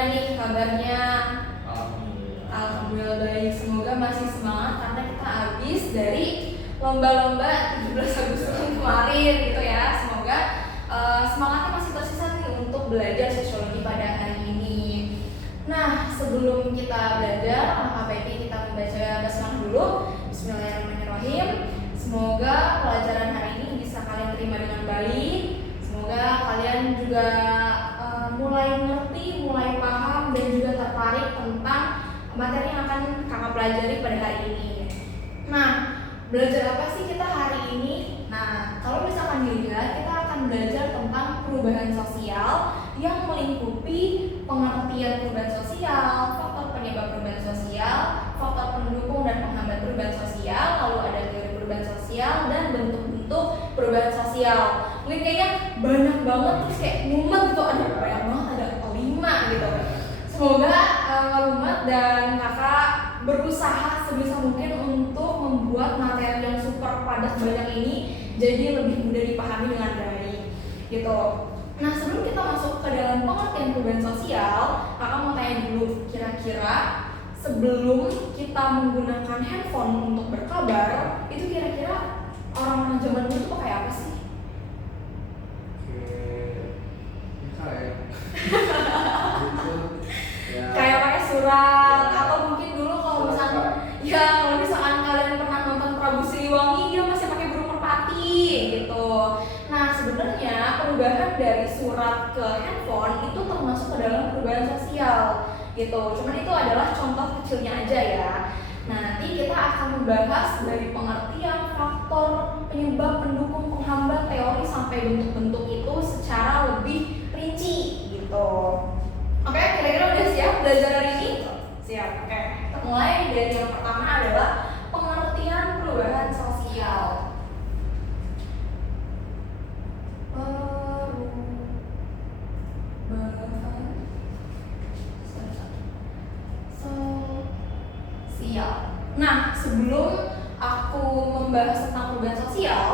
gimana nih kabarnya? Alhamdulillah. Baik, semoga masih semangat karena kita habis dari lomba-lomba 17 Agustus kemarin gitu ya. Semoga semangatnya masih tersisa nih untuk belajar sosiologi pada hari ini. Nah, sebelum kita belajar, alangkah baiknya kita membaca basmalah dulu. Bismillahirrahmanirrahim. Semoga pelajaran hari ini bisa kalian terima dengan baik. Semoga kalian juga mulai ngerti, mulai paham, dan juga tertarik tentang materi yang akan kakak pelajari pada hari ini. Nah, belajar apa sih kita hari ini? Nah, kalau misalkan dilihat, kita akan belajar tentang perubahan sosial yang melingkupi pengertian perubahan sosial, faktor penyebab perubahan sosial, faktor pendukung dan penghambat perubahan sosial, lalu ada teori perubahan sosial dan bentuk-bentuk perubahan sosial. Mungkin kayaknya banyak banget terus kayak mumet gitu, ada banyak banget, ada 5 gitu. Semoga Muhammad dan kakak berusaha sebisa mungkin untuk membuat materi yang super padat banyak ini jadi lebih mudah dipahami dengan baik gitu. Nah, sebelum kita masuk ke dalam pengertian perubahan sosial, kakak mau tanya dulu, kira-kira sebelum kita menggunakan handphone untuk berkabar, itu kira-kira orang-orang zaman dulu tuh pakai apa sih? Kayak pakai surat atau mungkin dulu kalau misalkan kalian pernah nonton Prabu Siliwangi, dia masih pakai burung merpati gitu. Nah, sebenarnya perubahan dari surat ke handphone itu termasuk ke dalam perubahan sosial gitu. Cuman itu adalah contoh kecilnya aja ya. Nah, nanti kita akan membahas dari pengertian, faktor, penyebab, pendukung, penghambat, teori sampai bentuk-bentuk itu secara lebih rinci gitu. Oke, kira-kira udah siap belajar hari ini? Siap. Oke, kita mulai dari yang pertama adalah pengertian perubahan sosial. Perubahan sosial. Nah, sebelum aku membahas tentang perubahan sosial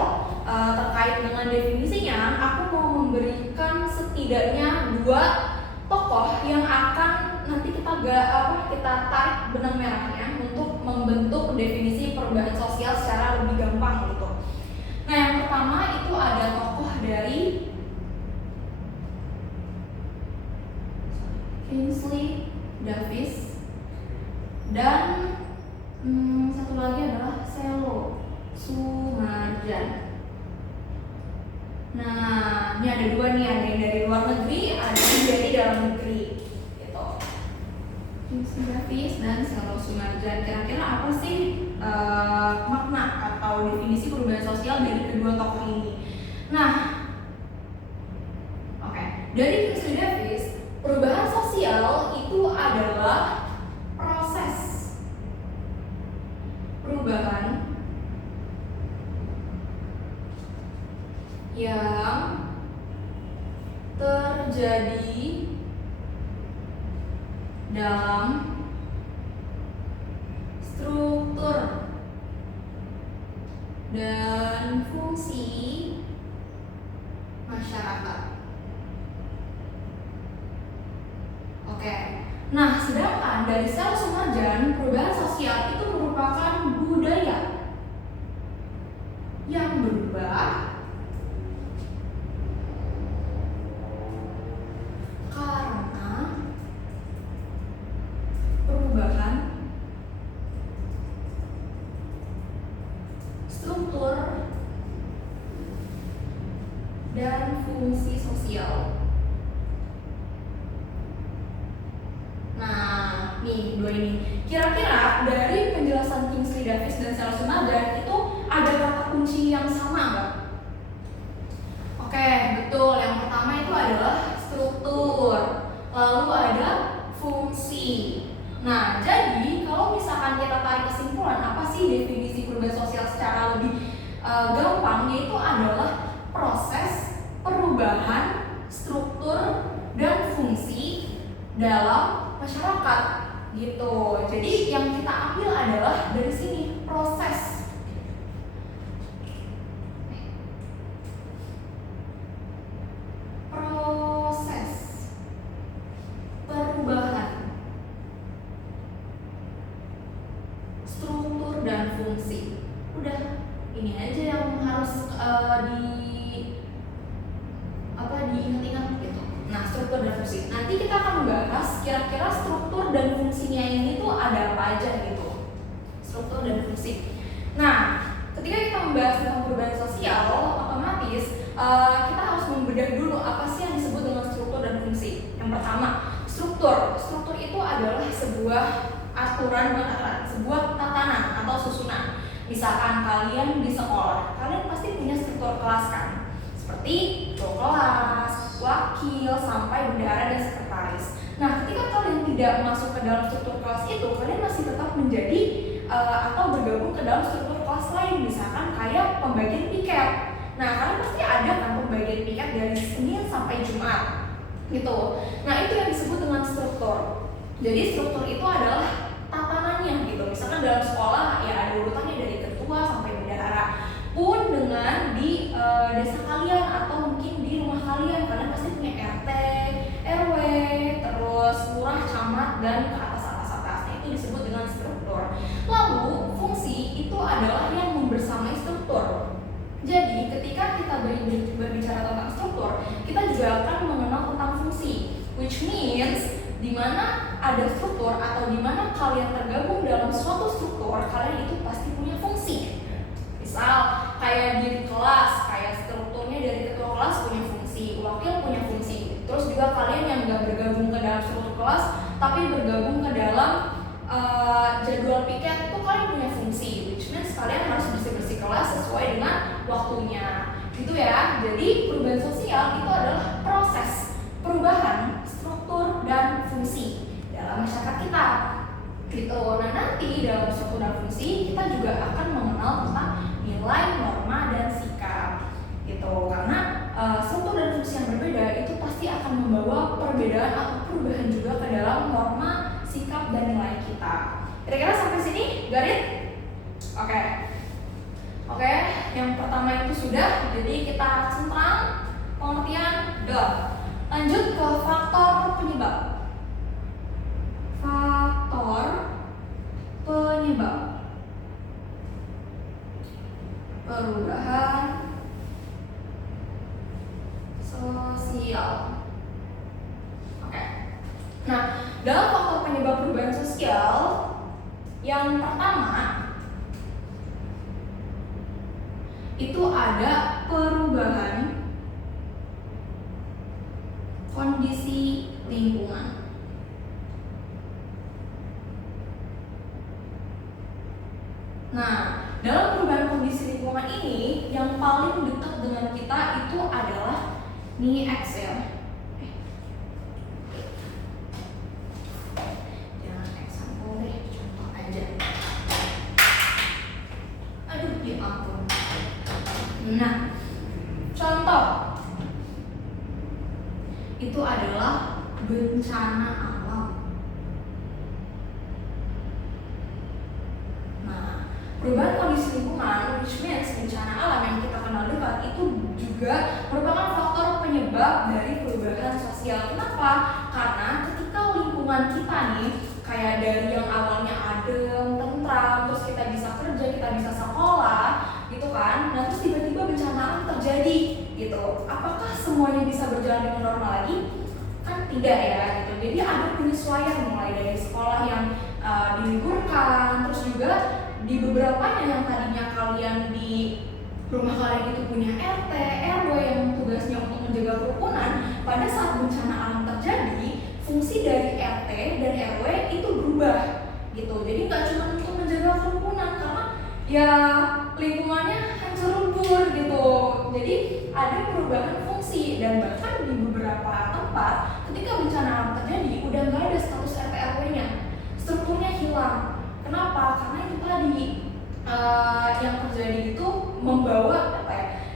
terkait dengan definisinya, aku mau memberikan setidaknya 2 tokoh yang akan nanti kita tarik benang merahnya untuk membentuk definisi perubahan sosial secara lebih gampang gitu. Nah, yang pertama itu ada tokoh dari Kingsley Davis dan satu lagi adalah Selo Sumarjan. Nah, ini ada 2 nih, ada yang dari luar negeri, ada yang dari dalam negeri gitu. Kingsley Davis dan Selo Sumarjan. Kira-kira apa sih makna atau definisi perubahan sosial dari kedua tokoh ini? Nah, oke. Dari Kingsley Davis, perubahan sosial itu adalah proses perubahan yang terjadi dalam struktur dan fungsi masyarakat. Oke. Nah, sedangkan dari Selo Sumarjan, perubahan sosial itu merupakan budaya yang berubah karena perubahan struktur dan fungsi sosial. Nah, nih 2 ini. Kira-kira dari penjelasan Kingsley Davis dan Selo Sumarjan itu ada kata kunci yang sama nggak? Oke, betul. Yang pertama itu adalah struktur, lalu ada fungsi. Nah, jadi kalau misalkan kita tarik kesimpulan apa sih definisi perubahan sosial secara lebih gampang, yaitu adalah proses perubahan struktur dan fungsi dalam masyarakat gitu. Jadi yang kita ambil adalah dari sini proses perubahan fungsi. Nanti kita akan membahas kira-kira struktur dan fungsinya ini tuh ada apa aja gitu. Struktur dan fungsi. Nah, ketika kita membahas tentang perubahan sosial, otomatis kita harus membedah dulu apa sih yang disebut dengan struktur dan fungsi. Yang pertama, struktur. Struktur itu adalah sebuah aturan, sebuah tatanan atau susunan. Misalkan kalian di sekolah, kalian pasti punya struktur kelas kan? Seperti ketua kelas, wakil, sampai bendahara dan sekretaris. Nah, ketika kalian tidak masuk ke dalam struktur kelas itu, kalian masih tetap menjadi atau bergabung ke dalam struktur kelas lain, misalkan kayak pembagian piket. Nah, kalian pasti ada kan pembagian piket dari Senin sampai Jumat, gitu. Nah, itu yang disebut dengan struktur. Jadi struktur itu adalah tatanannya, gitu. Misalkan dalam sekolah ya ada urutannya dari ketua sampai bendahara. Pun dengan di desa kalian atau mungkin di rumah kalian pasti punya RT, RW, terus lurah, camat, dan ke atas-atasnya itu disebut dengan struktur. Lalu fungsi itu adalah yang membersamai struktur. Jadi ketika kita berbicara tentang struktur, kita juga akan mengenal tentang fungsi, which means di mana ada struktur atau di mana kalian tergabung dalam suatu struktur, kalian itu pasti punya fungsi. Misal kayak di kelas, kayak strukturnya dari ketua kelas punya fungsi, wakil punya fungsi. Terus juga kalian yang nggak bergabung ke dalam struktur kelas, tapi bergabung ke dalam jadwal piket, itu kalian punya fungsi, which means kalian harus bersih-bersih kelas sesuai dengan waktunya, gitu ya. Jadi perubahan sosial itu adalah proses perubahan struktur dan fungsi dalam masyarakat kita, gitu. Nah, nanti dalam struktur dan fungsi kita juga akan mengenal tentang nilai, norma, dan sikap, gitu. Karena struktur dan fungsi yang berbeda itu pasti akan membawa perbedaan atau perubahan juga ke dalam norma, sikap, dan nilai kita. Kira-kira sampai sini, got it? Oke, yang pertama itu sudah, jadi kita centang pengertian dot. Lanjut ke faktor penyebab. Faktor penyebab perubahan sosial. Oke. Nah, dalam faktor penyebab perubahan sosial, yang pertama itu ada perubahan kondisi lingkungan. Nah, dalam perubahan kondisi lingkungan ini, yang paling dekat dengan kita itu adalah nih X ya. Jangan example deh, contoh aja. Aduh, ya ampun. Nah, contoh itu adalah bencana alam. Nah, perubahan kondisi lingkungan, which means bencana alam yang kita kenal dekat, itu juga merupakan faktor penyebab dari perubahan sosial. Kenapa? Karena ketika lingkungan kita nih, kayak dari yang awalnya adem, tentram, terus kita bisa kerja, kita bisa sekolah, gitu kan. Nah, terus tiba-tiba bencana alam terjadi, gitu. Apakah semuanya bisa berjalan dengan normal lagi? Kan tidak ya, gitu. Jadi ada penyesuaian mulai dari sekolah yang diliburkan, terus juga di beberapa yang tadinya kalian di rumah kalian itu punya RT, RW yang tugasnya untuk menjaga kerukunan, pada saat bencana alam terjadi, fungsi dari RT dan RW itu berubah, gitu. Jadi nggak cuma untuk menjaga kerukunan, karena ya lingkungannya hancur lebur, gitu. Jadi ada perubahan fungsi, dan bahkan di beberapa tempat ketika bencana alam terjadi udah nggak ada status RT RW-nya, strukturnya hilang. Kenapa? Karena itu tadi yang terjadi itu membawa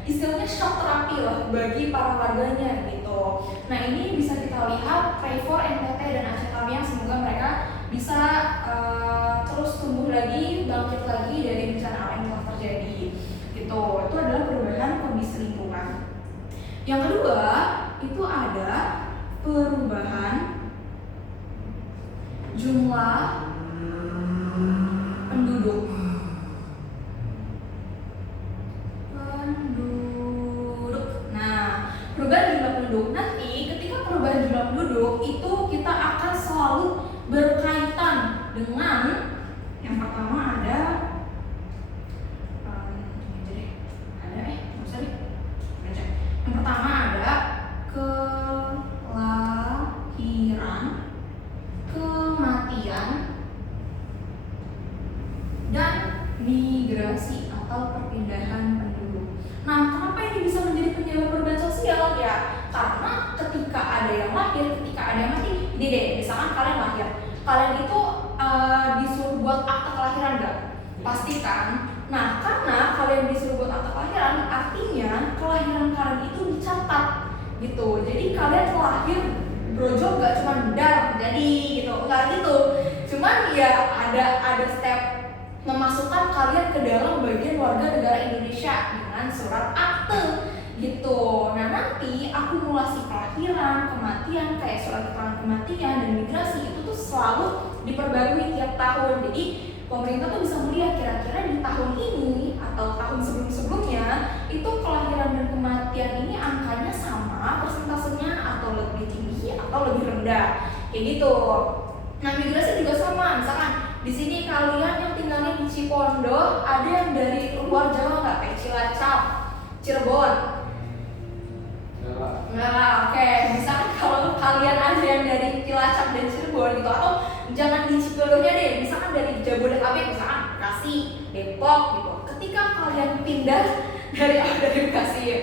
istilahnya shock terapi lah bagi para warganya, gitu. Nah, ini bisa kita lihat Trevor, NTT, dan Aceh Tamiang, semoga mereka bisa terus tumbuh lagi, bangkit lagi dari bencana alam yang telah terjadi, gitu. Itu adalah perubahan kondisi lingkungan. Yang kedua itu ada perubahan jumlah penduduk. Nah, perubahan jumlah penduduk, nanti ketika perubahan jumlah jumlah penduduk itu kita akan selalu berkaitan dengan yang pertama ada yang pertama ada kelahiran, kematian, dan migrasi atau perpindahan penduduk. Nah, kenapa ini bisa menjadi penyebab perubahan sosial? Ya, karena ketika ada yang lahir, ketika ada yang mati. Ini deh, misalkan kalian lahir, kalian itu disuruh buat akte kelahiran nggak? Pastikan. Nah, karena kalian disuruh buat akte kelahiran, artinya kelahiran kalian itu dicatat gitu. Jadi kalian lahir brojol nggak cuma dar jadi gitu, nggak gitu. Cuman ya ada step memasukkan kalian ke dalam bagian warga negara Indonesia dengan surat akte gitu. Nah, nanti akumulasi kelahiran, kematian, kayak surat keterangan kematian dan migrasi itu tuh selalu diperbarui tiap tahun. Jadi pemerintah tuh bisa melihat kira-kira di tahun ini atau tahun sebelum-sebelumnya itu kelahiran dan kematian ini angkanya sama persentasenya atau lebih tinggi atau lebih rendah kayak gitu. Nah, migrasi juga sama. Misalkan di sini kalian yang tinggalnya di Cipondo, ada yang dari luar Jawa nggak? Kayak Cilacap, Cirebon? Nggak, oke. Misalkan kalau kalian ada yang dari Cilacap dan Cirebon gitu, atau jangan di Cipondonya deh, misalkan dari Jabodetabek, misalkan Bekasi, Depok gitu. Ketika kalian pindah dari Bekasi ya,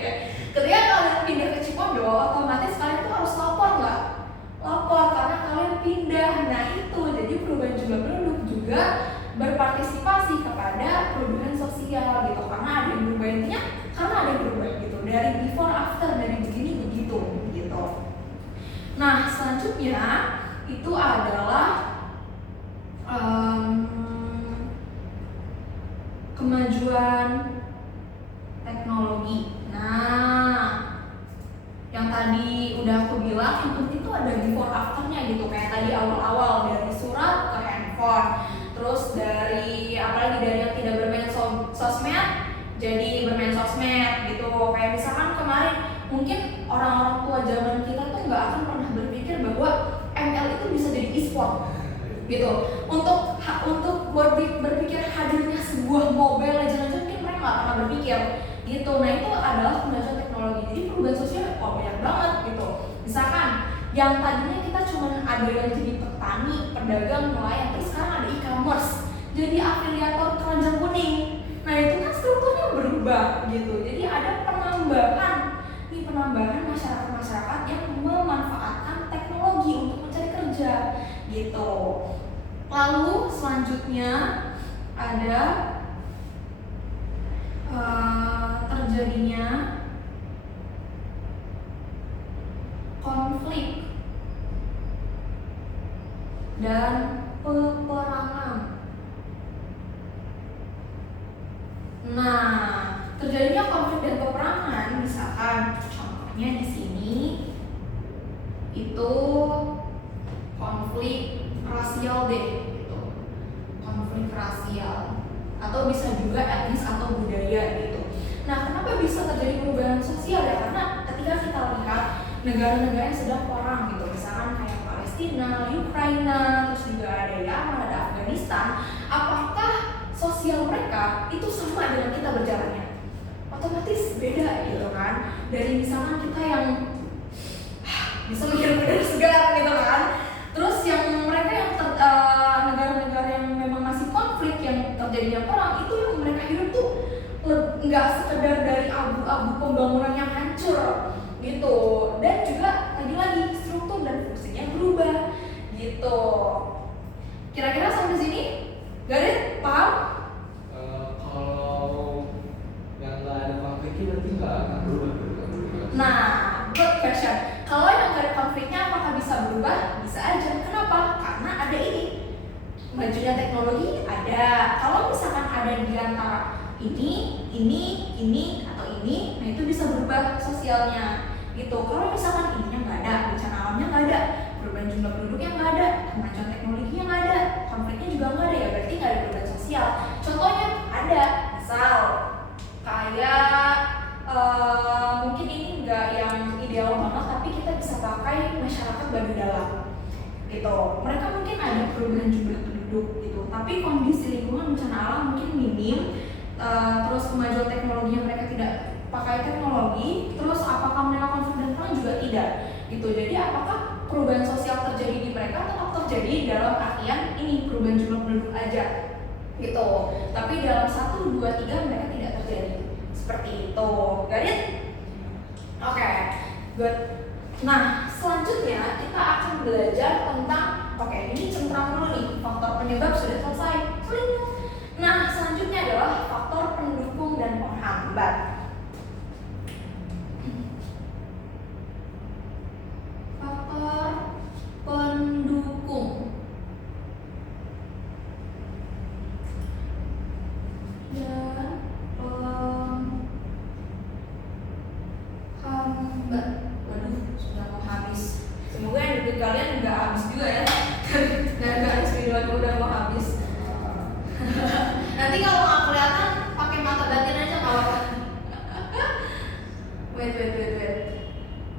ketika kalian pindah ke Cipondo, otomatis kalian tuh harus lapor nggak? Lapor karena kalian pindah. Nah itu, jadi perubahan jumlah penduduk juga berpartisipasi kepada perubahan sosial gitu, karena ada yang berubah, intinya karena ada yang berubah gitu, dari before after, dari begini begitu gitu. Nah, selanjutnya itu adalah kemajuan teknologi. Nah, yang tadi udah aku bilang, yang penting itu ada before afternya gitu, kayak tadi awal-awal dari surat ke handphone, terus dari apalagi dari yang tidak bermain sosmed jadi bermain sosmed gitu. Kayak misalkan kemarin mungkin orang-orang tua zaman kita tuh nggak akan pernah berpikir bahwa ML itu bisa jadi e-sport gitu. Untuk berpikir hadirnya sebuah Mobile Legends aja mungkin mereka nggak pernah berpikir gitu. Nah, itu adalah kemajuan teknologi. Jadi perubahan sosial banyak banget gitu. Misalkan yang tadinya kita cuma ada yang jadi petani, pedagang, nelayan, terus sekarang ada e-commerce, jadi afiliator keranjang kuning. Nah, itu kan strukturnya berubah gitu. Jadi ada penambahan masyarakat yang memanfaatkan teknologi untuk mencari kerja gitu. Lalu selanjutnya ada terjadinya konflik dan peperangan. Nah, terjadinya konflik dan peperangan, misalkan contohnya di sini itu konflik rasial deh, gitu. Konflik rasial atau bisa juga etnis atau budaya gitu. Nah, kenapa bisa terjadi perubahan sosial ya? Karena ketika kita lihat negara-negara yang sedang perang gitu, misalkan kayak Palestina, Ukraina, terus juga ada Yaman, ada Afghanistan, apakah sosial mereka itu sama dengan kita berjalannya? Otomatis beda gitu kan. Dari misalkan kita yang bisa menghirup udara segar gitu kan, terus yang mereka yang negara-negara yang memang masih konflik, yang terjadinya perang, itu yang mereka hidup tuh nggak sekedar dari abu-abu pembangunan yang hancur gitu, dan juga lagi-lagi struktur dan fungsinya berubah gitu. Kira-kira sampai sini Garit paham? Kalau yang nggak ada konfliknya berarti nggak akan berubah. Nah, good question. Kalau yang nggak ada konfliknya apakah bisa berubah? Bisa aja. Kenapa? Karena ada ini, majunya teknologi ada. Kalau misalkan ada di antara ini atau ini, nah itu bisa berubah sosialnya gitu. Kalau misalkan ininya nggak ada, bencana alamnya nggak ada, perubahan jumlah penduduknya nggak ada, kemajuan teknologinya nggak ada, konfliknya juga nggak ada, ya berarti nggak ada perubahan sosial. Contohnya ada, misal kayak mungkin ini nggak yang ideal banget, tapi kita bisa pakai masyarakat baduy dalam gitu. Mereka mungkin ada perubahan jumlah penduduk gitu, tapi kondisi lingkungan bencana alam mungkin minim. Terus kemajuan teknologi yang mereka tidak pakai teknologi, terus apakah mereka konflik dan perang juga tidak gitu. Jadi apakah perubahan sosial terjadi di mereka? Tetap terjadi dalam artian ini perubahan jumlah penduduk aja gitu, tapi dalam 1, 2, 3 mereka tidak terjadi seperti itu. Got it? Oke, good. Nah, selanjutnya kita akan belajar tentang ini centram dulu nih, faktor penyebab sudah selesai. Nah, selanjutnya adalah faktor pendukung dan penghambat. Faktor pendukung dan penghambat. Waduh, sudah mau habis. Semoga yang duduk kalian nggak habis juga ya. Nggak habis videonya udah mau habis. Nanti kalau nggak kelihatan pakai mata batin aja nggak apa-apa. Wait.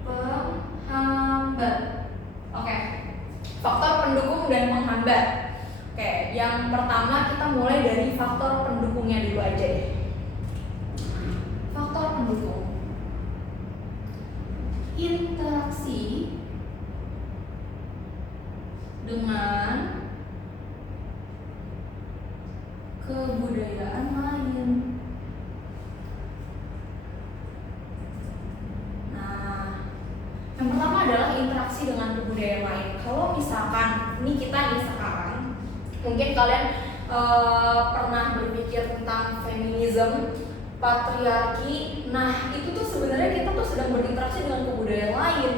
Penghambat. Oke. Faktor pendukung dan penghambat. Oke, yang pertama kita mulai dari faktor pendukungnya dulu aja deh. Faktor pendukung. Interaksi dengan kebudayaan lain. Nah, yang pertama adalah interaksi dengan kebudayaan lain. Kalau misalkan ini kita nih sekarang, mungkin kalian pernah berpikir tentang feminisme, patriarki. Nah, itu tuh sebenarnya kita tuh sedang berinteraksi dengan kebudayaan lain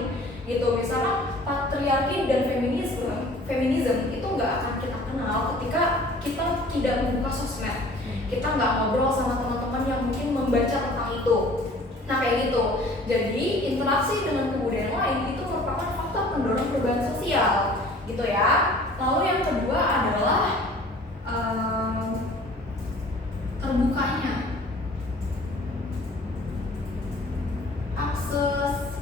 gitu. Misalnya patriarki dan feminisme itu nggak akan kita kenal ketika kita tidak membuka sosmed. Kita nggak ngobrol sama teman-teman yang mungkin membaca tentang itu. Nah, kayak gitu. Jadi interaksi dengan kebudayaan lain itu merupakan faktor pendorong perubahan sosial gitu ya. Lalu yang kedua adalah terbukanya akses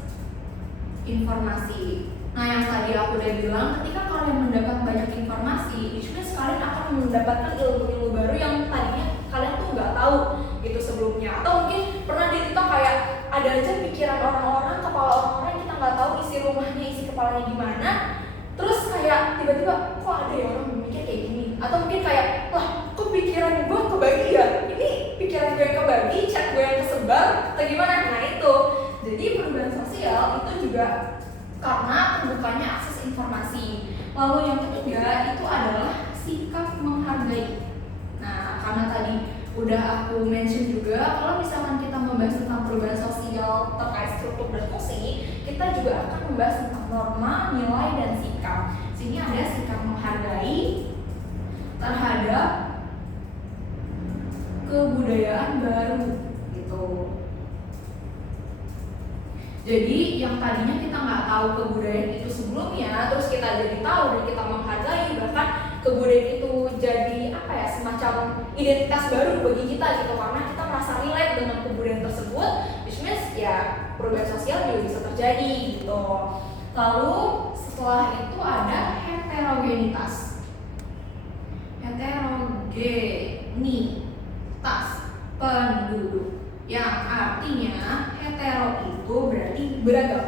informasi. Nah, yang tadi aku udah bilang, ketika kalian mendapat banyak informasi, which means kalian akan mendapatkan ilmu-ilmu baru yang tadinya kalian tuh nggak tahu gitu sebelumnya. Atau mungkin pernah di TikTok kayak ada aja pikiran orang-orang, kepala orang-orang yang kita nggak tahu isi rumahnya, isi kepalanya gimana. Terus kayak tiba-tiba kok ada ya orang berpikir kayak gini. Atau mungkin kayak, lah kok pikiran gue kebagi ya? Ini pikiran gue yang kebagi, chat gue yang kesebar, atau gimana? Nah itu. Jadi perubahan sosial itu juga karena terbukanya akses informasi. Lalu yang ketiga itu adalah sikap menghargai. Nah, karena tadi udah aku mention juga, kalau misalkan kita membahas tentang perubahan sosial terkait struktur dan fungsi, kita juga akan membahas tentang norma, nilai, dan sikap. Sini ada sikap menghargai terhadap kebudayaan baru gitu. Jadi yang tadinya kita nggak tahu kebudayaan itu sebelumnya, terus kita jadi tahu dan kita menghargai, bahkan kebudayaan itu jadi semacam identitas baru bagi kita gitu, karena kita merasa relate dengan kebudayaan tersebut, which means ya perubahan sosial juga bisa terjadi gitu. Lalu setelah itu ada heterogenitas. Heterogenitas penduduk, yang artinya hetero itu berarti beragam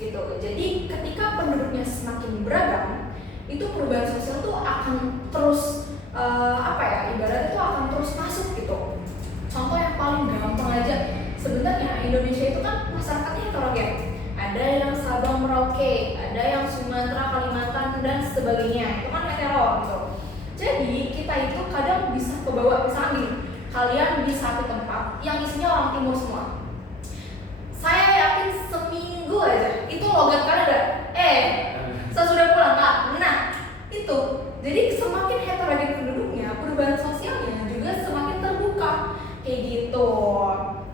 gitu. Jadi ketika penduduknya semakin beragam, itu perubahan sosial tuh akan terus ibaratnya itu akan terus masuk gitu. Contoh yang paling gampang aja, sebenarnya Indonesia itu kan masyarakatnya heterogen. Ada yang Sabang Merauke, ada yang Sumatera, Kalimantan dan sebagainya. Itu kan hetero gitu. Jadi kita itu kadang bisa kebawa, misalnya gini, kalian di satu tempat yang isinya orang timur semua. Saya yakin seminggu aja itu logat kalian ada, saya sudah pulang Kak. Nah, itu. Jadi semakin heterogen penduduknya, perubahan sosialnya juga semakin terbuka kayak gitu.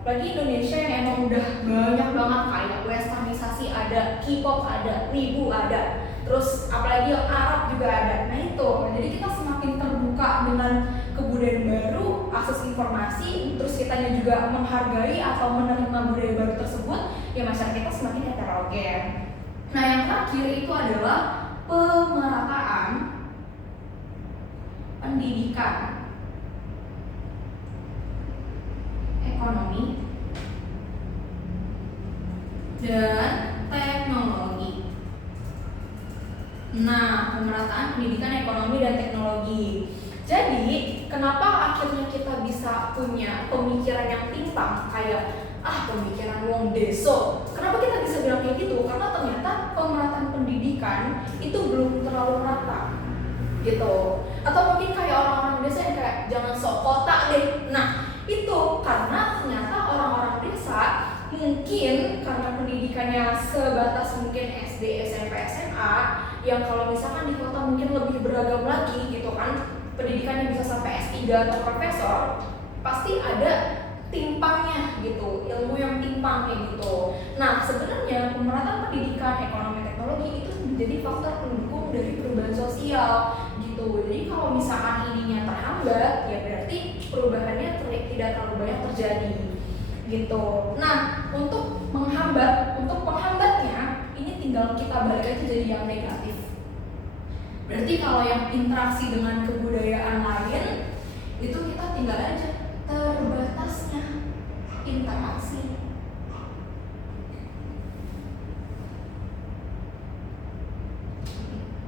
Bagi Indonesia yang emang udah banyak banget kayak westernisasi ada, K-pop ada, wibu ada, terus apalagi yang Arab juga ada. Nah itu, jadi kita semakin terbuka dengan kebudayaan baru, akses informasi, terus kitanya juga menghargai atau menerima budaya baru tersebut, ya masyarakat kita semakin heterogen. Nah, yang terakhir itu adalah pemerataan pendidikan, ekonomi, dan teknologi. Nah, pemerataan pendidikan, ekonomi, dan teknologi. Jadi, kenapa akhirnya kita bisa punya pemikiran yang timpang kayak pemikiran wong deso? Kenapa kita bisa bilang kayak gitu? Karena ternyata pemerataan pendidikan itu belum terlalu rata gitu. Atau mungkin kayak orang-orang desa yang kayak jangan sok kota deh. Nah, itu karena ternyata orang-orang desa mungkin karena pendidikannya sebatas mungkin SD, SMP, SMA, yang kalau misalkan di kota mungkin lebih beragam lagi gitu kan, pendidikannya bisa sampai S3 atau profesor, pasti ada timpangnya gitu, ilmu yang timpang kayak gitu. Nah, sebenarnya pemerataan pendidikan, ekonomi, teknologi itu menjadi faktor pendukung dari perubahan sosial gitu. Jadi kalau misalkan ininya terhambat, ya berarti perubahannya tidak terlalu banyak terjadi gitu. Nah, untuk penghambatnya ini tinggal kita balik aja jadi yang negatif. Berarti kalau yang interaksi dengan kebudayaan lain itu kita tinggal aja terbatasnya interaksi.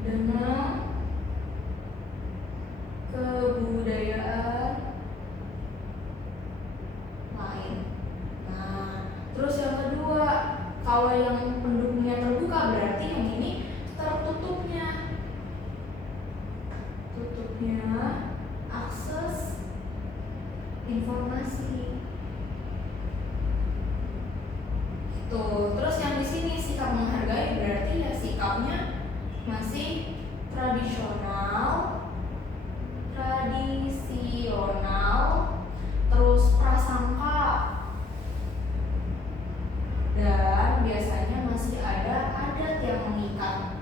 Dengan kebudayaan lain. Nah, terus yang kedua, kalau yang pendukungnya terbuka berarti yang ini tutupnya akses informasi. Tuh, terus yang di sini sikap menghargai berarti ya sikapnya masih tradisional, terus prasangka, dan biasanya masih ada adat yang mengikat.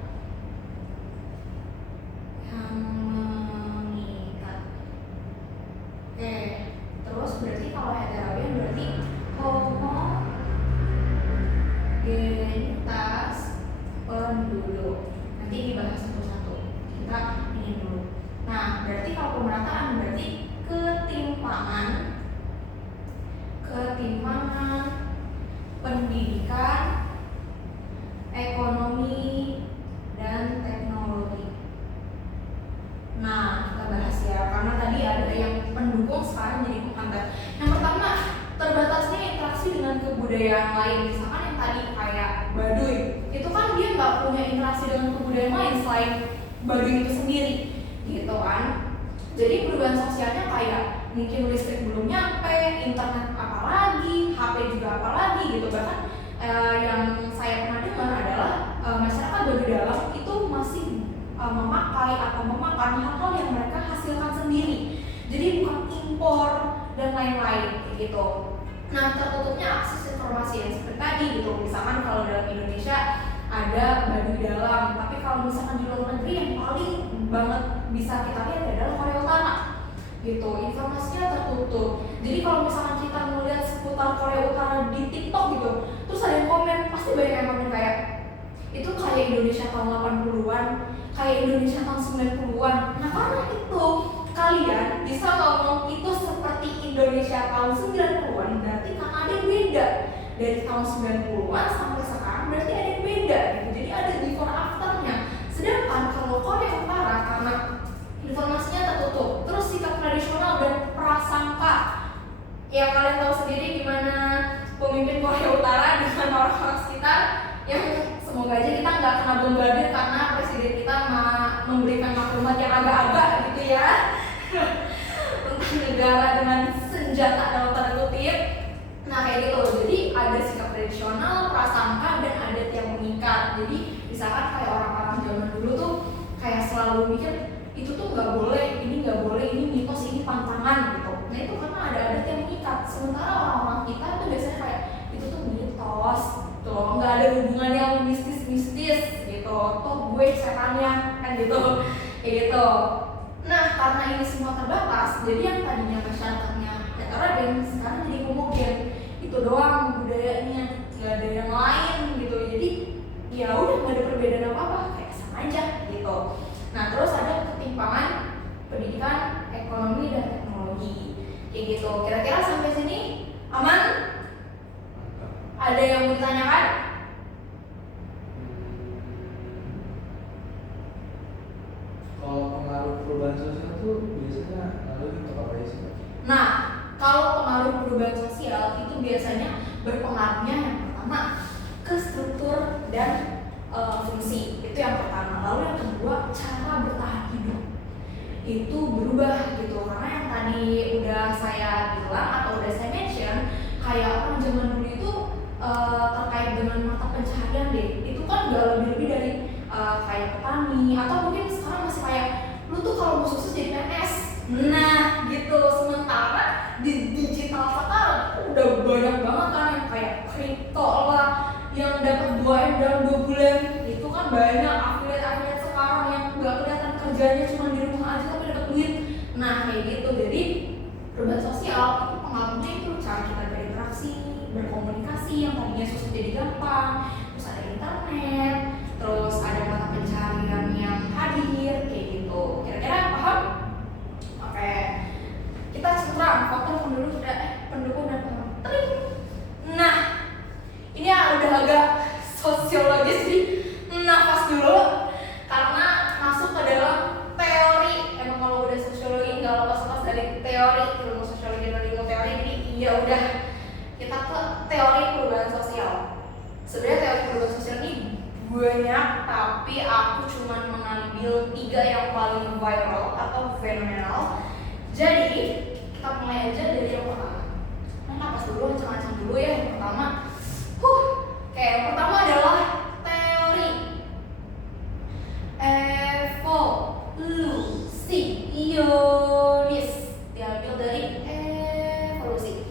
Oke, terus berarti kalau heterogen berarti homogenitas penduduk. Nanti dibahas satu-satu. Kita ini dulu. Nah, berarti kalau pemerataan berarti ketimpangan pendidikan, ekonomi, dan teknologi. Nah, kita bahas ya, karena tadi ada yang pendukung, sekarang jadi penghambat. Yang pertama, terbatasnya interaksi dengan kebudayaan lain. Misalkan yang tadi kayak Baduy, itu kan dia nggak punya interaksi dengan kebudayaan lain selain Baduy itu sendiri, gitu kan. Jadi perubahan sosialnya kayak mungkin listrik belum nyampe, internet apalagi, HP juga apalagi gitu. Bahkan yang saya pernah dengar adalah masyarakat Baduy Dalam itu masih memakai atau memakan hal-hal yang mereka hasilkan sendiri. Jadi bukan impor dan lain-lain gitu. Nah, tertutupnya akses informasi yang seperti tadi gitu. Misalkan kalau dalam Indonesia ada Baduy Dalam, tapi kalau misalkan di luar negeri yang paling banget bisa kita lihat adalah Korea Utara gitu. Informasinya tertutup. Jadi kalau misalkan kita melihat seputar Korea Utara di TikTok gitu, terus ada yang komen, pasti banyak yang komen kayak itu kayak Indonesia tahun 80-an, kayak Indonesia tahun 90-an. Nah, karena itu kalian bisa ngomong itu seperti Indonesia tahun 90-an, berarti karena ada yang beda. Dari tahun 90-an sampai sekarang berarti ada yang beda gitu. Jadi ada before afternya. Sedangkan kalau Korea Utara karena informasinya tertutup, terus sikap tradisional dan prasangka, ya kalian tahu sendiri gimana pemimpin Korea Utara dengan orang-orang sekitar yang semoga aja kita nggak kena bombardir karena presiden kita memberikan maklumat yang agak-agak gitu ya tentang negara dengan senjata dalam tanda kutip. Nah kayak gitu, jadi ada sikap tradisional, prasangka, dan adat yang mengikat. Jadi misalkan kayak orang-orang zaman dulu tuh kayak selalu mikir itu tuh nggak boleh, ini mitos, ini pantangan gitu. Nah itu karena ada adat yang mengikat. Sementara orang-orang kita tuh biasanya kayak itu tuh mitos, tuh nggak ada hubungan yang mistis-mistis gitu. Tuh gue setannya kan gitu, kayak gitu. Nah karena ini semua terbatas, jadi yang tadinya masyarakatnya heterogen sekarang jadi homogen. Itu doang budayanya, nggak ada yang lain gitu. Jadi ya udah nggak ada perbedaan apa-apa, kayak sama aja gitu. Nah terus ada ketimpangan pendidikan, ekonomi dan teknologi kayak gitu. Kira-kira sampai sini aman? Mantap. Ada yang mau ditanyakan? Kalau pengaruh perubahan sosial tuh biasanya ngaruhin ke apa ya sih? Nah, kalau pengaruh perubahan sosial itu biasanya berpengaruhnya yang pertama ke struktur dan fungsi, itu yang pertama. Lalu yang kedua, cara bertahan hidup itu berubah gitu, karena yang tadi udah saya bilang atau udah saya mention, kayak orang zaman dulu itu terkait dengan mata pencaharian deh, itu kan gak lebih dari kayak petani, atau mungkin sekarang masih kayak lu tuh kalau mau sukses jadi PNS. Nah gitu, sementara di digital sekarang udah banyak banget kan yang kayak kripto lah, yang dapat 2M dalam 2 bulan. Itu kan banyak affiliate sekarang yang gak kelihatan kerjanya, cuma di rumah aja tapi dapat duit. Nah kayak gitu, jadi perubahan sosial itu pengaruhnya itu cara kita berinteraksi, berkomunikasi yang tadinya susah jadi gampang. Terus ada internet, terus ada mata pencaharian yang hadir kayak gitu. Kira-kira paham? Oke, kita cekram faktor pendukung dan pengaruh. Nah, ini udah agak sosiologis nih. Nafas dulu, karena masuk ke dalam teori. Emang kalau udah sosiologi nggak lepas-lepas dari teori, ilmu sosiologi dan ilmu teori. Jadi ya udah, kita ke teori perubahan sosial. Sebenarnya teori perubahan sosial ini banyak, tapi aku cuma mengambil 3 yang paling viral atau fenomenal. Jadi kita mulai aja dari yang pertama. Nafas dulu, ancang-ancang dulu ya. Yang pertama, oke, yang pertama adalah teori evolusionis, diambil dari evolusi.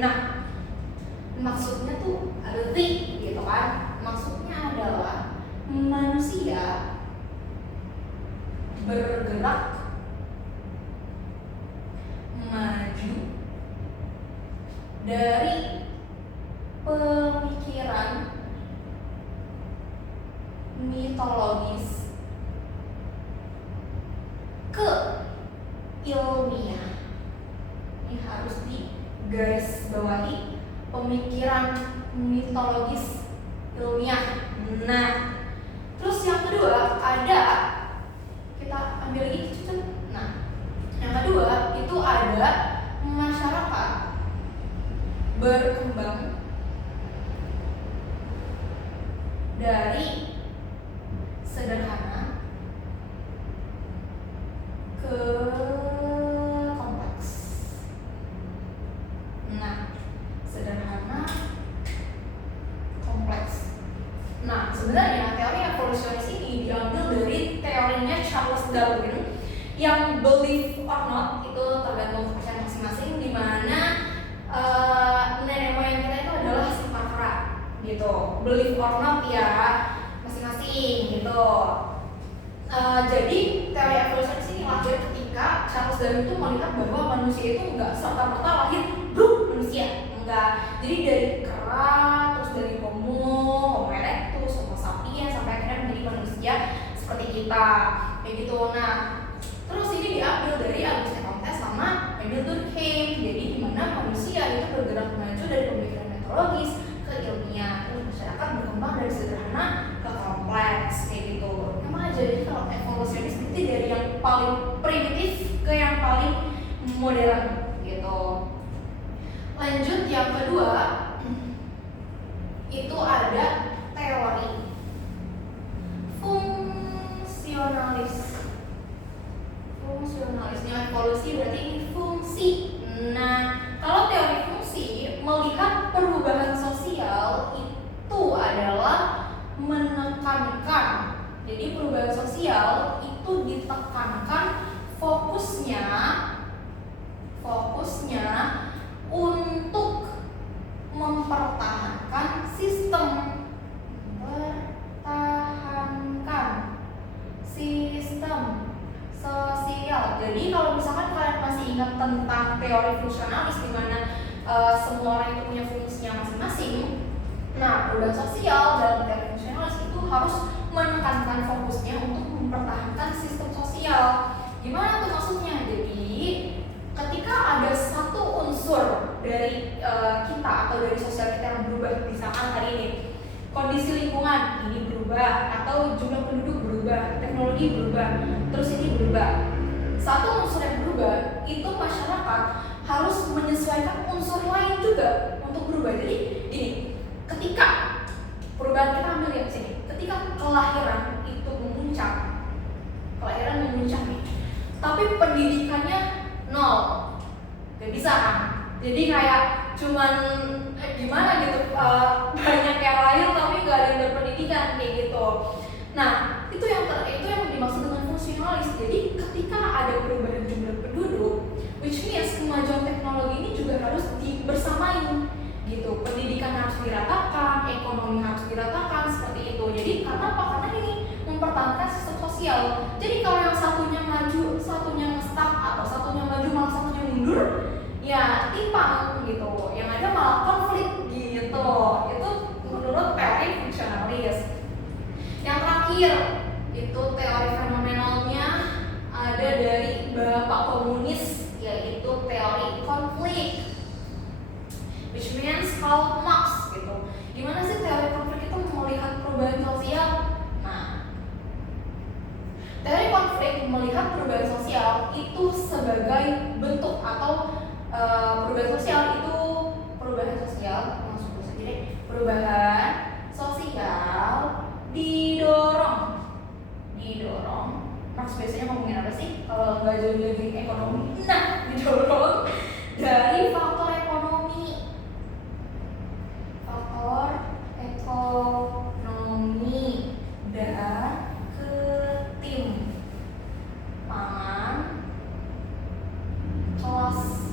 Nah, maksudnya tuh ada gitu kan? Maksudnya adalah manusia bergerak maju dari pemikiran mitologis ke ilmiah. Ini harus digaris bawahi, pemikiran mitologis ilmiah. Nah, terus yang kedua ada, kita ambil lagi cucu. Nah, yang kedua itu ada masyarakat berkembang dari sederhana ke kompleks. Nah, sederhana kompleks. Nah, sebenarnya teori evolusionis ini diambil dari teorinya Charles Darwin yang believe or not itu tergantung kepercayaan masing-masing, di mana nenek moyang kita itu adalah sifat kera gitu. Believe or not ya masing-masing gitu. Jadi teori evolusionis ini lahir ketika Charles Darwin itu melihat bahwa manusia itu enggak serta-merta lahir manusia, enggak. Jadi dari kera, terus dari Homo erectus, Homo sapiens, sampai akhirnya menjadi manusia seperti kita kayak gitu. Nah, terus ini diambil dari Auguste Comte sama Emile Durkheim. Jadi di mana manusia itu bergerak maju dari pemikiran metodologis ke ilmiah, terus masyarakat berkembang dari sederhana ke kompleks kayak gitu. Emang aja, jadi kalau evolusionis berarti dari yang paling primitif ke yang paling modern gitu. Lanjut yang kedua, itu ada teori fungsionalis. Fungsionalisnya evolusi berarti ini fungsi. Nah, kalau teori fungsi melihat perubahan sosial itu adalah menekankan. Jadi perubahan sosial itu ditekankan fokusnya untuk mempertahankan sistem sosial. Jadi kalau misalkan kalian masih ingat tentang teori fungsionalis di mana semua orang itu punya fungsinya masing-masing, Nah, perubahan sosial dalam teori fungsionalis itu harus menekankan fokusnya untuk mempertahankan sistem sosial. Gimana tuh maksudnya? Jadi, ketika ada satu unsur dari kita atau dari sosial kita yang berubah, misalkan hari ini kondisi lingkungan ini berubah, atau jumlah penduduk berubah, teknologi berubah, terus ini berubah. Satu unsur yang berubah, itu masyarakat harus menyesuaikan unsur lain juga untuk berubah. Jadi ini, ketika perubahan kita ambil yang sini, ketika kelahiran itu memuncak, nih, tapi pendidikannya nol, gak bisa kan? Jadi kayak cuman gimana gitu, banyak yang lahir tapi gak ada yang berpendidikan kayak gitu. Nah, itu yang dimaksud dengan fungsionalis. Jadi ketika ada perubahan jumlah penduduk, which means kemajuan teknologi ini juga harus dibersamain gitu. Pendidikan harus diratakan, ekonomi harus diratakan, seperti itu. Jadi karena apa? Karena ini mempertahankan sistem sosial. Jadi kalau yang satunya maju, satunya nge-stuck, atau satunya maju malah satunya mundur, ya timpang gitu. Yang ada malah konflik gitu. Itu menurut teori fungsionalis. Yang terakhir itu teori fenomenalnya ada dari Bapak komunis, yaitu teori konflik, which means Karl Marx gitu. Gimana sih teori konflik itu melihat perubahan sosial? Nah, teori konflik melihat perubahan sosial itu sebagai bentuk atau perubahan sosial didorong. Marx biasanya ngomongin apa sih kalau nggak jauh-jauh dari ekonomi? Nah, didorong dari faktor ekonomi dan ketimpangan kelas.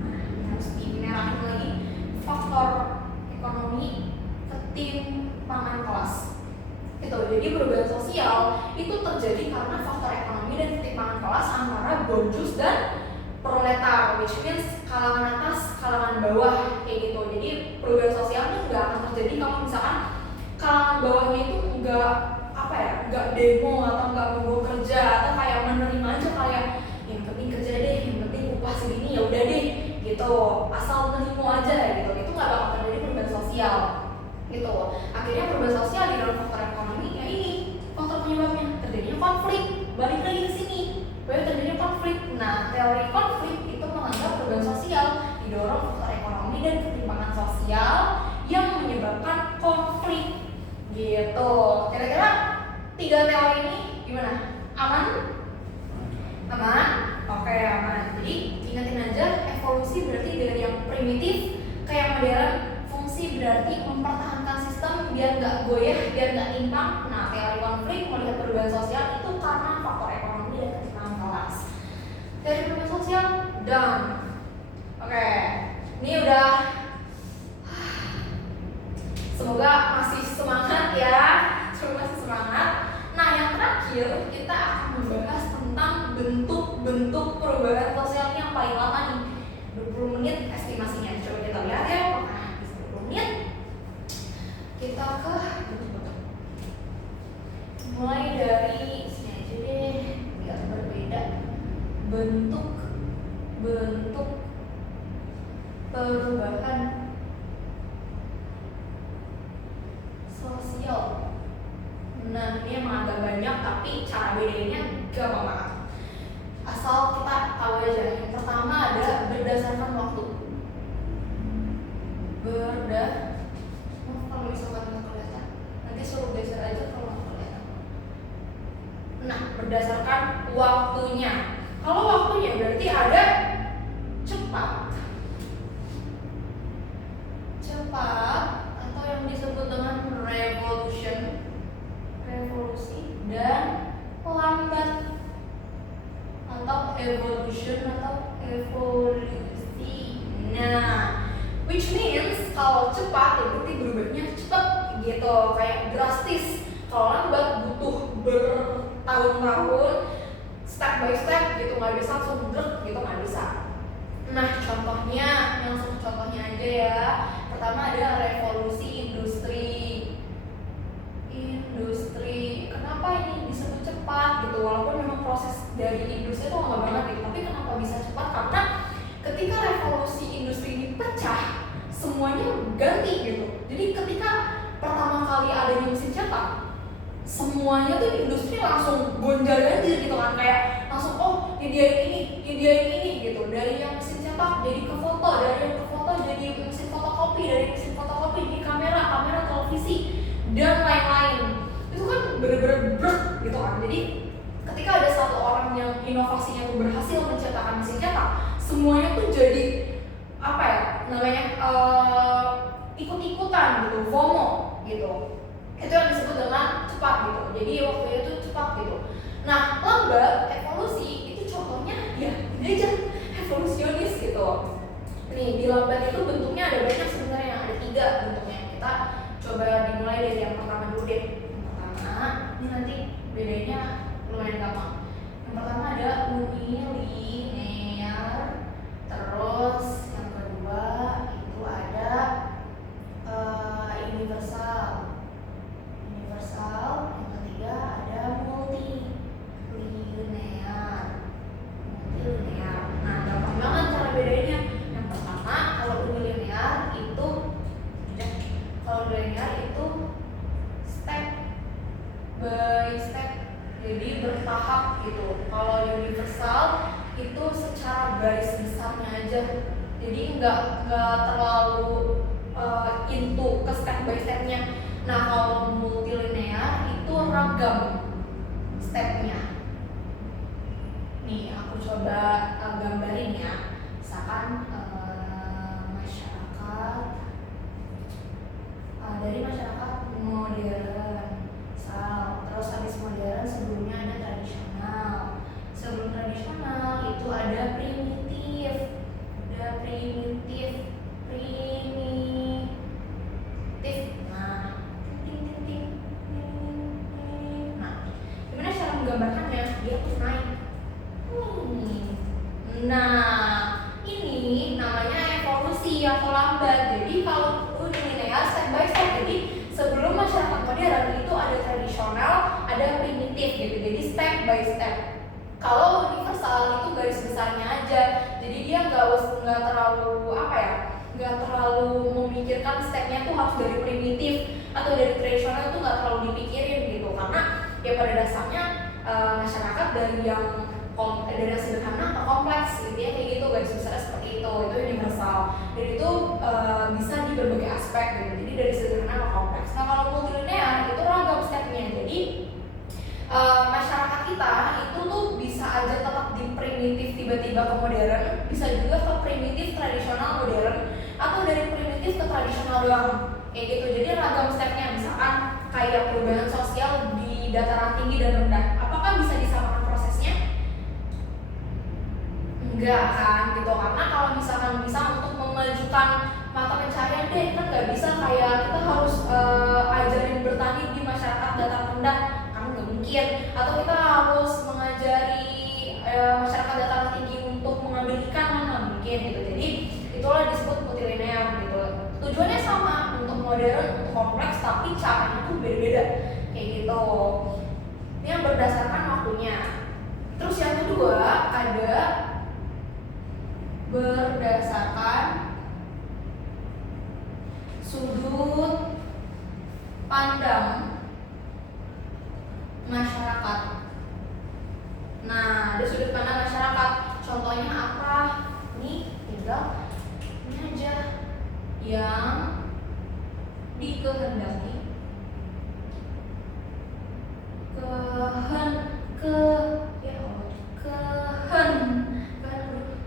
Nah, harus dimerahin lagi, faktor ekonomi, ketimpangan kelas. Itu jadi perubahan sosial itu terjadi karena faktor ekonomi dan ketimpangan kelas antara borjuis dan proletar, which means kalangan atas, kalangan bawah, kayak gitu. Jadi perubahan sosial ini nggak akan terjadi kalau misalkan kalangan bawahnya itu nggak demo atau nggak mau kerja atau kayak menerima aja, kayak yang penting kerja deh, yang penting upah segini ya udah deh gitu, asal menerima aja gitu. Itu nggak bakal terjadi perubahan sosial gitu. Akhirnya perubahan sosial di dalam faktor ekonomi ya ini faktor penyebabnya terjadinya konflik. Balik lagi ke sini, bahwa terjadinya konflik. Nah, teori konflik itu menganggap perubahan sosial didorong faktor ekonomi dan ketimpangan sosial yang menyebabkan konflik gitu. Kira-kira 3 teori ini gimana? Aman? Oke, aman. Jadi ingatin aja, evolusi berarti dari yang primitif ke yang modern. Fungsi berarti mempertahankan sistem biar nggak goyah, biar nggak timpang. Nah, teori konflik melihat perubahan sosial itu karena faktor ekonomi dan ketimpangan kelas. Teori perubahan sosial done. Oke, ini udah. Semoga masih semangat ya. Nah, yang terakhir kita akan membahas tentang bentuk-bentuk perubahan sosial yang paling lama nih. 20 menit estimasinya. Coba kita lihat ya, apakah habis 20 menit. Kita ke bentuk-bentuk. Mulai dari sini aja deh, biar berbeda. Bentuk perubahan sosial. Nah, ini emang agak banyak, tapi cara bedainnya gampang banget. Asal kita tahu aja. Yang pertama ada berdasarkan waktu. Kalau misalkan nggak kelihatan, nanti suruh geser aja kalau nggak kelihatan. Nah, berdasarkan waktunya. Kalau waktunya berarti ada cepat atau yang disebut dengan revolusi, dan lambat atau evolusi. Nah, which means kalau cepat ya berarti berubahnya cepat gitu, kayak drastis. Kalau lambat butuh bertahun-tahun, step by step gitu, nggak bisa langsung gitu, nggak bisa. Nah, contohnya aja ya. pertama ada revolusi industri. Kenapa ini disebut cepat gitu, walaupun memang proses dari industri itu lama banget gitu, tapi kenapa bisa cepat? Karena ketika revolusi industri ini pecah, semuanya ganti gitu. Jadi ketika pertama kali adanya mesin cetak, semuanya tuh industri langsung gonjal ganjir gitu kan, kayak langsung oh nyediain ini gitu. Dari yang mesin cetak jadi ke foto, dari yang ke foto jadi mesin fotokopi, dari mesin fotokopi jadi kamera televisi dan lain-lain. Itu kan bener-bener brek gitu kan. Jadi ketika ada satu orang yang inovasinya tuh berhasil menciptakan mesin cetak, semuanya tuh jadi apa ya namanya, ikut-ikutan gitu, FOMO gitu. Itu yang disebut dengan cepat gitu. Jadi waktu itu cepat gitu. Nah, lambat evolusi itu contohnya ya belajar evolusionis gitu. Nih, di lambat itu bentuknya ada banyak sebenarnya, ada 3 bentuknya. Kita coba dimulai dari yang pertama dulu deh. Yang pertama, ini nanti bedanya lumayan gampang. Yang pertama ada unilinear, terus yang kedua itu ada universal, yang ketiga ada multilinear. Nah, gampang banget cara bedanya. Yang pertama, kalau unilinear itu step by step, jadi bertahap gitu. Kalau universal itu secara garis besarnya aja, jadi nggak terlalu into ke step by stepnya. Nah, kalau multilinear itu ragam stepnya. Nih, aku coba gambarin ya. Misalkan masyarakat, dari masyarakat modern, terus habis modern sebelumnya ada tradisional. Sebelum tradisional itu ada primitif. Nah, gimana cara menggambarkannya? Dia terus naik. Nah, ini namanya evolusi atau lambat. Jadi kalau linear step by step, jadi sebelum masyarakat modern itu ada tradisional, ada primitif gitu. Jadi step by step. Kalau universal itu garis besarnya aja. Jadi dia nggak terlalu nggak terlalu memikirkan stepnya tuh harus dari primitif atau dari tradisional, itu nggak terlalu dipikirin gitu. Karena ya pada dasarnya masyarakat dari yang sederhana ke kompleks gitu ya, kayak gitu, garis besarnya seperti itu universal. Dan itu bisa di berbagai aspek gitu. Jadi dari sederhana ke kompleks. Nah, kalau multilinear itu ragam stepnya. Jadi masyarakat kita itu tuh bisa aja tetap di primitif tiba-tiba ke modern, bisa juga ke primitif tradisional modern, atau dari primitif ke tradisional doang kayak gitu. Jadi ragam stepnya. Misalkan kayak perubahan sosial di dataran tinggi dan rendah, apakah bisa disamakan prosesnya? Enggak kan gitu. Karena kalau misalkan bisa untuk memajukan mata pencarian deh, kan nggak bisa kayak kita harus ajarin bertani di masyarakat dataran rendah, kan nggak mungkin. Atau kita harus mengajari masyarakat dataran tinggi untuk mengambil ikan, kan nggak mungkin gitu. Jadi itulah disebut multilinear gitu. Tujuannya sama, untuk modern, untuk kompleks, tapi caranya tuh beda-beda kayak gitu. Ini yang berdasarkan waktunya. Terus yang kedua ada berdasarkan sudut pandang masyarakat. Nah, ada sudut pandang masyarakat. Contohnya apa? Nih, tinggal ini aja. Yang dikehendaki,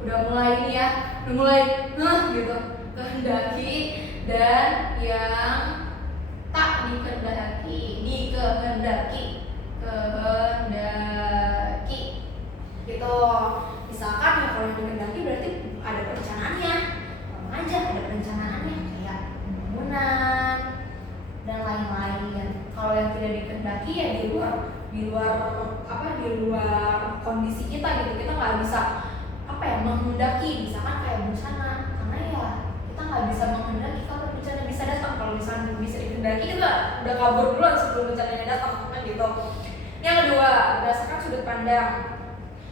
udah mulai ini ya, udah mulai gitu. Kehendaki dan yang tak dikehendaki, gitu. Misalkan ya kalau yang dikehendaki berarti ada perencanaannya, aja ada perencanaannya kayak pembangunan dan lain-lain. Kalau yang tidak dikehendaki ya di luar kondisi kita gitu. Kita nggak bisa menghendaki, misalkan kayak bencana, karena ya kita nggak bisa menghendaki kapan bencana bisa datang. Kalau misalnya bisa dikendaki kita udah kabur duluan sebelum bencananya datang kan gitu. Yang kedua, berdasarkan sudut pandang.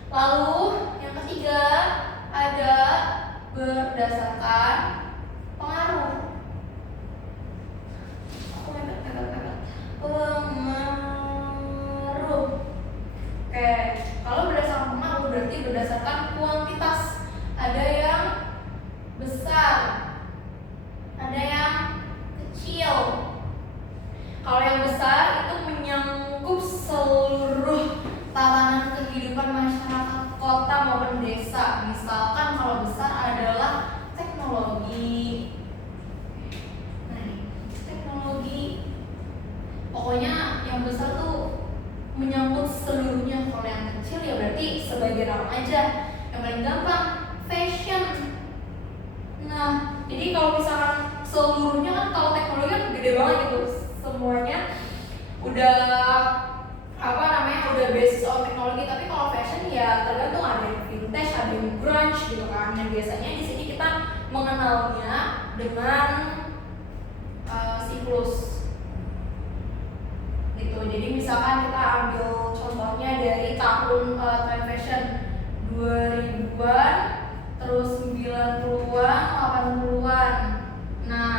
Lalu yang ketiga ada berdasarkan pengaruh. Pengaruh. Oke, kalau berdasarkan pengaruh berarti berdasarkan kuantitas. Ada yang besar, ada yang kecil. Kalau yang besar itu menyangkut seluruh tatanan kehidupan masyarakat kota maupun desa. Misalkan kalau besar adalah teknologi. Nah, teknologi. Pokoknya yang besar tuh menyangkut seluruhnya. Kalau yang kecil ya berarti sebagian orang aja. Yang paling gampang fashion. Nah, jadi kalau misalkan seluruhnya kan kalau teknologi kan gede banget gitu. Semuanya udah udah basis on teknologi, tapi kalau fashion ya tergantung, ada yang vintage, ada yang grunge gitu kan. Yang biasanya di sini kita mengenalnya dengan siklus gitu. Jadi misalkan kita ambil contohnya dari tahun trend fashion 2000-an, terus 90-an, 80-an. Nah,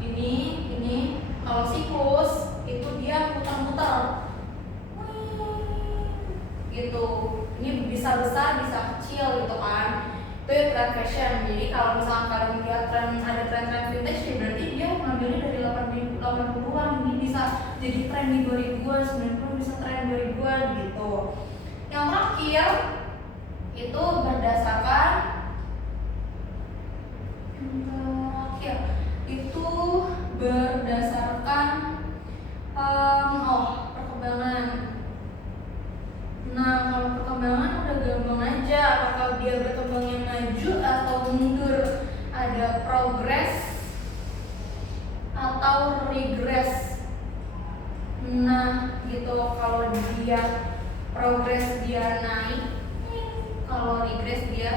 ini kalau siklus itu dia muter-muter gitu. Ini bisa besar, bisa kecil gitu kan. Itu ya trend fashion. Jadi kalau misalkan kalian lihat ada tren vintage ya berarti dia ngambilnya dari 80-an. Ini bisa jadi tren di 2000-an, 90-an bisa tren 2000-an gitu. Yang terakhir itu berdasarkan perkembangan. Nah, kalau perkembangan udah gampang aja, apakah dia berkembangnya maju atau mundur, ada progress atau regress. Nah, gitu. Kalau dia progress dia naik, kalau regress dia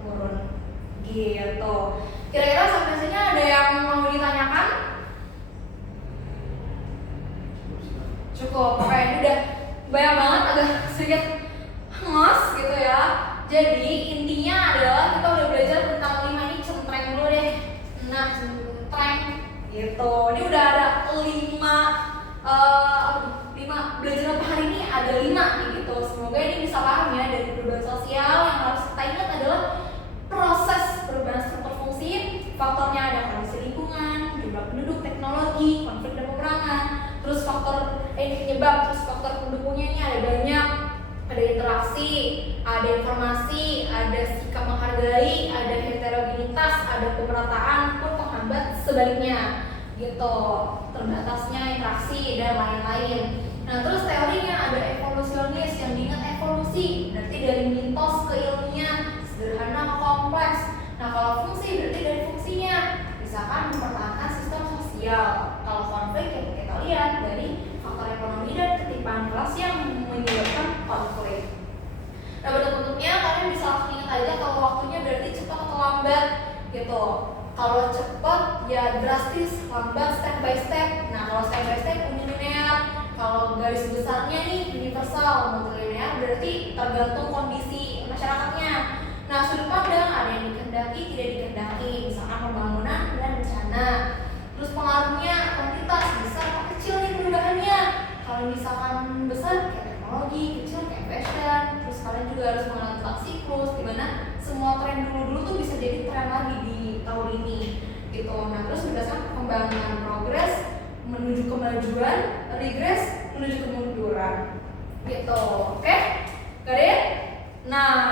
turun. Gitu. Kira-kira sampai sini ada yang mau ditanyakan? Cukup. Oke, ini udah banyak banget, agak sedikit ngos gitu ya. Jadi intinya adalah kita udah belajar tentang 5 ini, centreng dulu deh. Nah, centreng gitu. Ini udah ada 5 belajar apa hari ini ada 5 nih gitu. Semoga ini bisa paham ya. Dari perubahan sosial yang harus kita ingat adalah proses perubahan struktur fungsi. Faktornya ada kondisi lingkungan, jumlah penduduk, teknologi, konflik dan peperangan. Terus faktor penyebab, terus faktor pendukungnya ini ada banyak. Ada interaksi, ada informasi, ada sikap menghargai, ada heterogenitas, ada pemerataan pun penghambat sebaliknya gitu, terbatasnya interaksi dan lain-lain. Nah, terus teorinya ada evolusionis, yang diingat evolusi berarti dari mitos ke ilmiah, sederhana ke kompleks. Nah, kalau fungsi berarti dari fungsinya, misalkan mempertahankan sistem sosial. Kalau konflik ya kita lihat dari faktor ekonomi dan ketimpangan kelas yang menyebabkan konflik. Nah, bentuk-bentuknya kalian bisa langsung ingat aja. Kalau waktunya berarti cepat atau lambat gitu. Kalau cepat ya drastis, lambat step by step. Nah, kalau step by step unilinear. Kalau garis besarnya nih universal, multilinear berarti tergantung kondisi masyarakatnya. Nah, sudut pandang ada yang dikehendaki, tidak dikehendaki, misalkan pembangunan dan bencana. Terus pengaruhnya kuantitas, besar atau kecil nih perubahannya. Kalau misalkan besar kayak teknologi, kecil kayak fashion. Terus kalian juga harus mengenal tentang siklus, dimana semua tren dulu tuh bisa jadi tren lagi di tahun ini gitu. Nah, terus berdasarkan perkembangan, progres menuju kemajuan, regress menuju kemunduran gitu. Oke? Got it? Nah,